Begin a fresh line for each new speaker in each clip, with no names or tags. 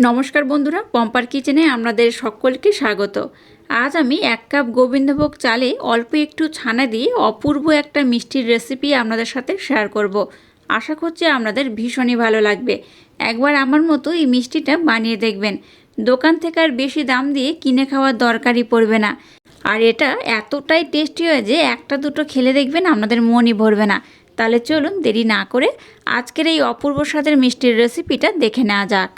নমস্কার বন্ধুরা, পম্পার কিচেনে আপনাদের সকলকে স্বাগত। আজ আমি এক কাপ গোবিন্দভোগ চালে অল্প একটু ছানা দিয়ে অপূর্ব একটা মিষ্টির রেসিপি আপনাদের সাথে শেয়ার করব। আশা করছি আপনাদের ভীষণই ভালো লাগবে। একবার আমার মতো এই মিষ্টিটা বানিয়ে দেখবেন। দোকান থেকে আর বেশি দাম দিয়ে কিনে খাওয়ার দরকারই পড়বে না। আর এটা এতটাই টেস্টি হয় যে একটা দুটো খেলে দেখবেন আপনাদের মনই ভরবে না। তাহলে চলুন দেরি না করে আজকের এই অপূর্ব স্বাদের মিষ্টির রেসিপিটা দেখে নেওয়া যাক।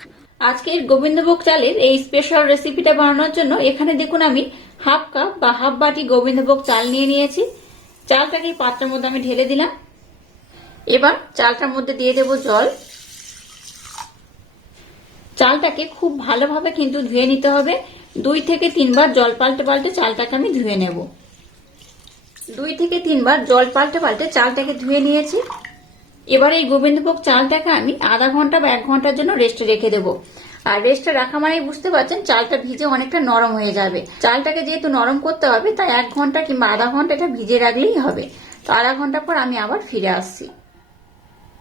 আজকের গোবিন্দভোগ চালের এই স্পেশাল রেসিপিটা বানানোর জন্য এখানে দেখুন আমি হাফ কাপ বা হাফ বাটি গোবিন্দভোগ চাল নিয়ে নিয়েছি। চালটাকে পাত্রের মধ্যে আমি ঢেলে দিলাম। এবার চালটার মধ্যে দিয়ে দেব জল। চালটাকে খুব ভালোভাবে কিন্তু ধুয়ে নিতে হবে। দুই থেকে তিনবার জল পাল্টে পাল্টে চালটাকে আমি ধুয়ে নেব। দুই থেকে তিনবার জল পাল্টে পাল্টে চালটাকে ধুয়ে নিয়েছি। এবার এই গোবিন্দভোগ চালটাকে আমি আধা ঘণ্টা বা এক ঘণ্টার জন্য রেস্টে রেখে দেবো। আর রেস্টে রাখা মানে বুঝতে পারছেন, চালটা ভিজে অনেকটা নরম হয়ে যাবে। চালটাকে যেহেতু নরম করতে হবে, তাই এক ঘণ্টা কিংবা আধা ঘণ্টা এটা ভিজে রাখলেই হবে। তো আধা ঘণ্টা পর আমি আবার ফিরে আসছি।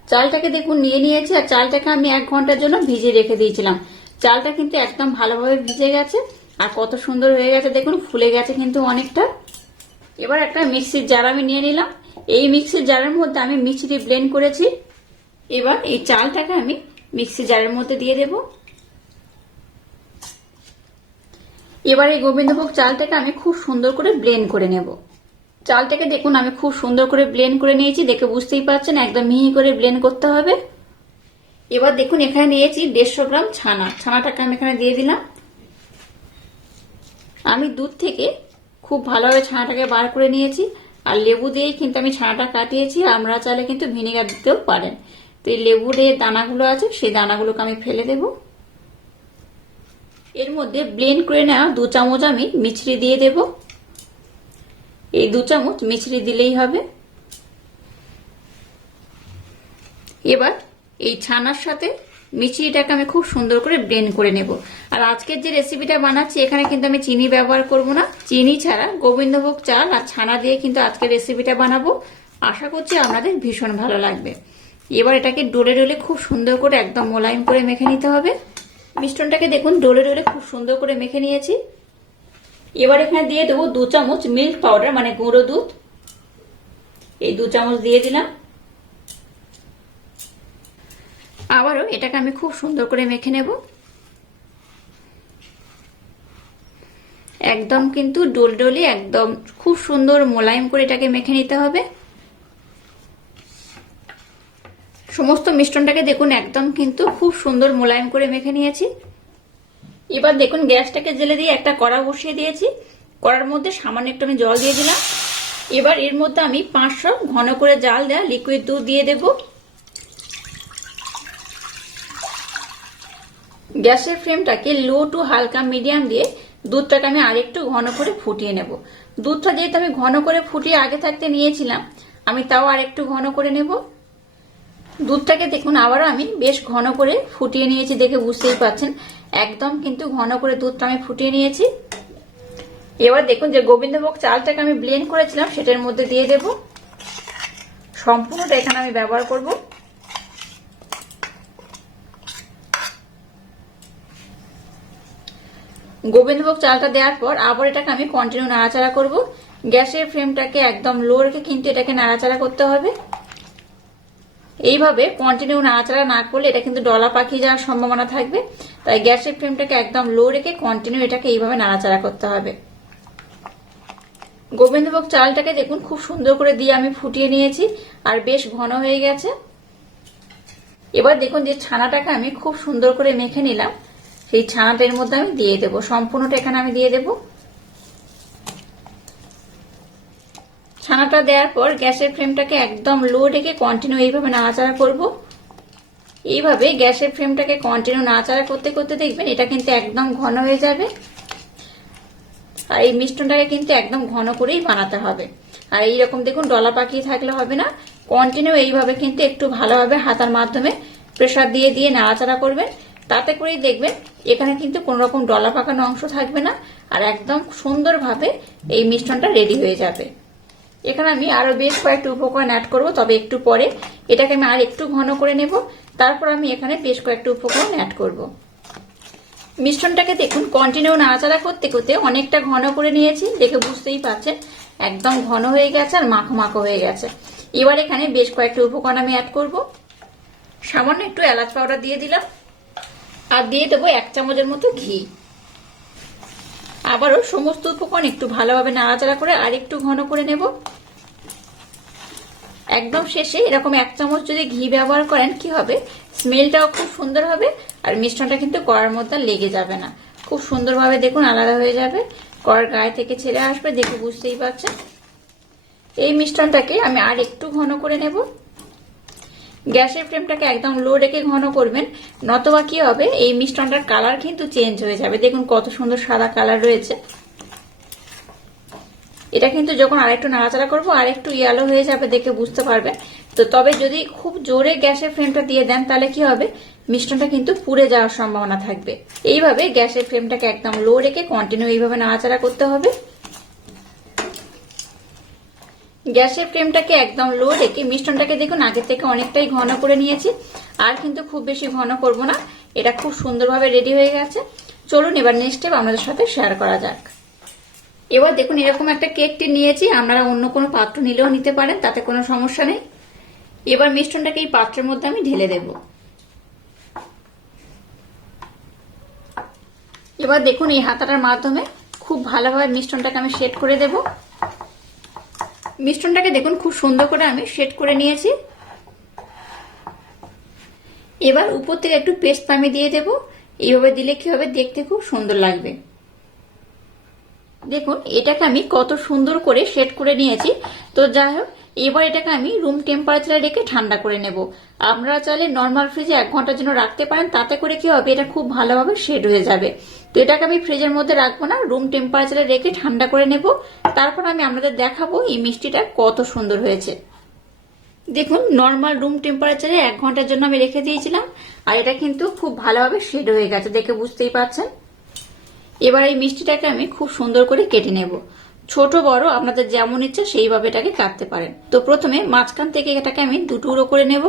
চালটাকে দেখুন, নিয়ে নিয়েছি আর চালটাকে আমি এক ঘণ্টার জন্য ভিজে রেখে দিয়েছিলাম। চালটা কিন্তু একদম ভালোভাবে ভিজে গেছে আর কত সুন্দর হয়ে গেছে। দেখুন, ফুলে গেছে কিন্তু অনেকটা। এবার একটা মিক্সির জার আমি নিয়ে নিলাম। এই মিক্সির জারের মধ্যে আমি মিষ্টি ব্লেন্ড করেছি। এবার এই চালটাকে আমি মিক্সি জারের মধ্যে দিয়ে দেব। এবার এই গোবিন্দভোগ চালটাকে আমি খুব সুন্দর করে ব্লেন্ড করে নেব। চালটাকে দেখুন, আমি খুব সুন্দর করে ব্লেন্ড করে নিয়েছি, দেখে বুঝতেই পারছেন, একদম মিহি করে ব্লেন্ড করতে হবে। এবার দেখুন, এখানে নিয়েছি দেড়শো গ্রাম ছানা। ছানাটাকে আমি এখানে দিয়ে দিলাম। আমি দুধ থেকে খুব ভালোভাবে ছানাটাকে বার করে নিয়েছি। লেবু দিয়েই কিন্তু আমি ছানাটা কাটিয়েছি আমরা চাইলে কিন্তু ভিনেগার দিতেও পারেন। তো এই লেবুর যে দানাগুলো আছে, সেই দানাগুলোকে আমি ফেলে দেব। এর মধ্যে ব্লেন্ড করে নেওয়া দু চামচ আমি মিছরি দিয়ে দেব। এই দু চামচ মিছরি দিলেই হবে। এবার এই ছানার সাথে মিষ্টিটাকে আমি খুব সুন্দর করে ব্লেন্ড করে নেব। আর আজকের যে রেসিপিটা বানাচ্ছি, এখানে কিন্তু আমি চিনি ব্যবহার করব না। চিনি ছাড়া গোবিন্দভোগ চাল আর ছানা দিয়ে কিন্তু আজকের রেসিপিটা বানাবো। আশা করছি আপনাদের ভীষণ ভালো লাগবে। এবার এটাকে ডোলে ডোলে খুব সুন্দর করে একদম মোলায়েম করে মেখে নিতে হবে। মিষ্টনটাকে দেখুন, ডোলে ডোলে খুব সুন্দর করে মেখে নিয়েছি। এবার এখানে দিয়ে দেবো দু চামচ মিল্ক পাউডার মানে গুঁড়ো দুধ। এই দু চামচ দিয়ে দিলাম। আবারও এটাকে আমি খুব সুন্দর করে মেখে নেব। একদম কিন্তু ডোল ডোলে একদম খুব সুন্দর মোলায়েম করে এটাকে মেখে নিতে হবে। সমস্ত মিষ্টনটাকে দেখুন, একদম কিন্তু খুব সুন্দর মোলায়েম করে মেখে নিয়েছি। এবার দেখুন, গ্যাসটাকে জেলে দিয়ে একটা কড়া বসিয়ে দিয়েছি। কড়ার মধ্যে সামান্য একটু আমি জল দিয়ে দিলাম। এবার এর মধ্যে আমি পাঁচশো ঘন করে জাল দেওয়া লিকুইড দুধ দিয়ে দেবো। গ্যাসের ফ্লেমটাকে লো টু হালকা মিডিয়াম দিয়ে দুধটাকে আমি আরেকটু ঘন করে ফুটিয়ে নেব। দুধটা যেহেতু আমি ঘন করে ফুটিয়ে আগে থাকতে নিয়েছিলাম, আমি তাও আরেকটু ঘন করে নেব। দুধটাকে দেখুন, আবারও আমি বেশ ঘন করে ফুটিয়ে নিয়েছি দেখে বুঝতেই পারছেন। একদম কিন্তু ঘন করে দুধটা আমি ফুটিয়ে নিয়েছি। এবার দেখুন যে গোবিন্দভোগ চালটাকে আমি ব্লেন্ড করেছিলাম, সেটার মধ্যে দিয়ে দেব। সম্পূর্ণটা এখানে আমি ব্যবহার করব। গোবিন্দভোগ চালটা দেওয়ার পর আবার এটাকে আমি কন্টিনিউ নাড়াচাড়া করব। গ্যাসের ফ্লেমটাকে একদম লো রেখে কিন্তু এটাকে নাড়াচাড়া করতে হবে। এইভাবে কন্টিনিউ নাড়াচাড়া না করলে এটা কিন্তু ডলা পাখি যাওয়ার সম্ভাবনা থাকবে। তাই গ্যাসের ফ্লেমটাকে একদম লো রেখে কন্টিনিউ এটাকে এইভাবে নাড়াচাড়া করতে হবে। গোবিন্দভোগ চালটাকে দেখুন খুব সুন্দর করে দিয়ে আমি ফুটিয়ে নিয়েছি আর বেশ ঘন হয়ে গেছে। এবার দেখুন যে ছানাটাকে আমি খুব সুন্দর করে মেখে নিলাম। সেই ছানাটা এর মধ্যে আমি দিয়ে দেবো। সম্পূর্ণটা এখানে আমি দিয়ে দেব। ছানাটা দেওয়ার পর গ্যাসের ফ্লেমটাকে একদম লো রেখে কন্টিনিউ এইভাবে নাড়াচাড়া করব। এইভাবে গ্যাসের ফ্লেমটাকে কন্টিনিউ নাড়াচাড়া করতে করতে দেখবেন এটা কিন্তু একদম ঘন হয়ে যাবে। আর এই মিষ্টনটাকে কিন্তু একদম ঘন করেই বানাতে হবে। আর এইরকম দেখুন ডলা পাকিয়ে থাকলে হবে না। কন্টিনিউ এইভাবে কিন্তু একটু ভালোভাবে হাতার মাধ্যমে প্রেসার দিয়ে দিয়ে নাড়াচাড়া করবেন। তাতে করেই দেখবেন এখানে কিন্তু কোন রকম ডলা পাকানো অংশ থাকবে না আর একদম সুন্দরভাবে এই মিশ্রণটা রেডি হয়ে যাবে। এখানে আমি আরও বেশ কয়েকটি উপকরণ অ্যাড করব, তবে একটু পরে। এটাকে আমি আর একটু ঘন করে নেব, তারপর আমি এখানে বেশ কয়েকটি উপকরণ অ্যাড করব। মিশ্রণটাকে দেখুন কন্টিনিউ নাড়াচাড়া করতে করতে অনেকটা ঘন করে নিয়েছি, দেখে বুঝতেই পারছেন, একদম ঘন হয়ে গেছে আর মাখো মাখো হয়ে গেছে। এবার এখানে বেশ কয়েকটা উপকরণ আমি অ্যাড করব। সামান্য একটু এলাচ পাউডার দিয়ে দিলাম। আর দিয়ে দেবো এক চামচের মতো ঘি। আবারও সমস্ত উপকরণ একটু ভালোভাবে নাড়াচাড়া করে আর একটু ঘন করে নেব। একদম শেষে এরকম এক চামচ যদি ঘি ব্যবহার করেন, কি হবে? স্মেলটাও খুব সুন্দর হবে আর মিশ্রণটা কিন্তু কড়ার মধ্যে লেগে যাবে না। খুব সুন্দরভাবে দেখুন আলাদা হয়ে যাবে। কড়ার গায়ে থেকে ছেড়ে আসবে, দেখে বুঝতেই পারছেন। এই মিশ্রণটাকে আমি আর একটু ঘন করে নেব। গ্যাসের ফ্লেমটাকে একদম লো রেখে ঘন করবেন, নতবা কি হবে, এই মিশ্রণটার কালার কিন্তু চেঞ্জ হয়ে যাবে। দেখুন কত সুন্দর সাদা কালার রয়েছে। এটা কিন্তু যখন আরেকটু নাড়াচাড়া করব, আরেকটু ইয়ালো হয়ে যাবে দেখে বুঝতে পারবেন। তো তবে যদি খুব জোরে গ্যাসের ফ্লেমটা দিয়ে দেন, তাহলে কি হবে? মিশ্রণটা কিন্তু পুড়ে যাওয়ার সম্ভাবনা থাকবে। এইভাবে গ্যাসের ফ্লেমটাকে একদম লো রেখে কন্টিনিউ এইভাবে নাড়াচাড়া করতে হবে। গ্যাসের ফ্লেমটাকে একদম লো রেখে মিশ্রণটাকে দেখুন, আগের থেকে অনেকটাই ঘন করে নিয়েছি। আর কিন্তু খুব বেশি ঘন করব না। এটা খুব সুন্দরভাবে রেডি হয়ে গেছে। চলুন এবার নেক্সট স্টেপ আপনাদের সাথে শেয়ার করা যাক। এবার দেখুন, এরকম একটা কেকটি নিয়েছি। আপনারা অন্য কোনো পাত্র নিলেও নিতে পারেন, তাতে কোনো সমস্যা নেই। এবার মিশ্রণটাকে এই পাত্রের মধ্যে আমি ঢেলে দেব। এবার দেখুন, এই হাতাটার মাধ্যমে খুব ভালোভাবে মিশ্রণটাকে আমি সেট করে দেব। মিশ্রণটাকে দেখুন, খুব সুন্দর করে আমি সেট করে নিয়েছি। এবার উপর থেকে একটু পেস্ট আমি দিয়ে দেব। এইভাবে দিলে কি হবে? দেখতে খুব সুন্দর লাগবে। দেখুন, এটাকে আমি কত সুন্দর করে সেট করে নিয়েছি। তো যাই হোক, এবার এটাকে আমি রুম টেম্পারেচারে রেখে ঠান্ডা করে নেব। আপনারা চাইলে নর্মাল ফ্রিজে এক ঘণ্টার জন্য রাখতে পারেন, তাতে করে কি হবে? এটা খুব ভালোভাবে সেট হয়ে যাবে। তো এটাকে আমি ফ্রিজের মধ্যে রাখব না রুম টেম্পারেচারে রেখে ঠান্ডা করে নেব। তারপর আমি আপনাদের দেখাবো এই মিষ্টিটা কত সুন্দর হয়েছে। দেখুন নর্মাল রুম টেম্পারেচারে এক ঘণ্টার জন্য আমি রেখে দিয়েছিলাম, আর এটা কিন্তু খুব ভালোভাবে শেড হয়ে গেছে, দেখে বুঝতেই পারছেন এবার এই মিষ্টিটাকে আমি খুব সুন্দর করে কেটে নেব। ছোট, বড়, আপনাদের যেমন ইচ্ছা সেইভাবে এটাকে কাটতে পারেন। তো প্রথমে মাঝখান থেকে এটাকে আমি দুটুকরো করে নেব।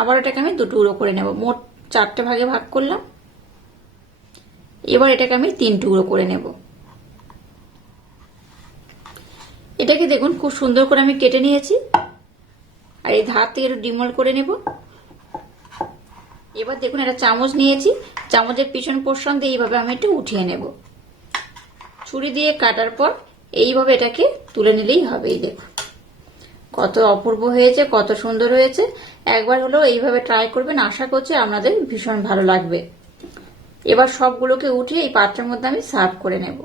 আবার এটাকে আমি দুটুকরো করে নেব। মোট চারটে ভাগে ভাগ করলাম। এবার এটাকে আমি তিন টুকরো করে নেব। এটাকে দেখুন, খুব সুন্দর করে আমি কেটে নিয়েছি। আর এই ধার থেকে একটু ডিমল করে নেব। এবার দেখুন, একটা চামচ নিয়েছি। চামচের পিছন পোর্শন দিয়ে এইভাবে আমি একটু উঠিয়ে নেব। ছুরি দিয়ে কাটার পর এইভাবে এটাকে তুলে নিলেই হবে, এই দেখুন। কত অপূর্ব হয়েছে, কত সুন্দর হয়েছে। একবার হলেও এইভাবে ট্রাই করবেন, আশা করছি আপনাদের ভীষণ ভালো লাগবে। এবার সবগুলোকে উঠিয়ে এই পাত্রের মধ্যে আমি সার্ভ করে নেব।